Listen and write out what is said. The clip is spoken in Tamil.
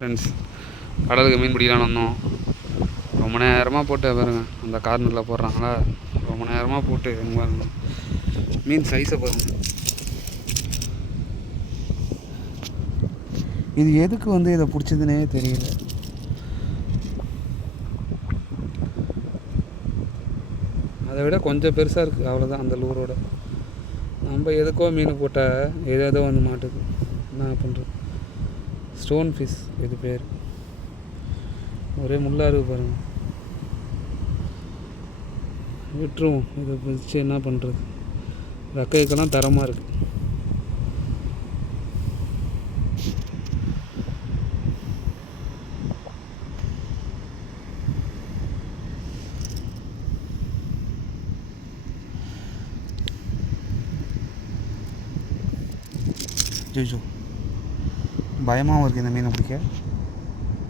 ஃப்ரெண்ட்ஸ், கடலுக்கு மீன் பிடிக்கலான்னு வந்தோம். ரொம்ப நேரமாக போட்டு பாருங்க, அந்த கார்னரில் போடுறாங்களா, ரொம்ப நேரமாக போட்டு மீன் சைஸை பாருங்க. இது எதுக்கு இதை பிடிச்சதுன்னே தெரியல. அதை விட கொஞ்சம் பெருசாக இருக்குது, அவ்வளோதான். அந்த லூரோட நம்ம எதுக்கோ மீன் போட்டால் ஏதோ மாட்டுது. என்ன பண்ணுறது? ஸ்டோன் ஃபிஷ் இது பேர். ஒரே முள்ளாக இருக்குது பாருங்கள். விட்டுருவோம், இதை பிடிச்சி என்ன பண்ணுறது? ரக்கைக்கெல்லாம் தரமாக இருக்குது. ஜோஜோ பயமாகவும் இருக்குது இந்த மீனை பிடிக்க.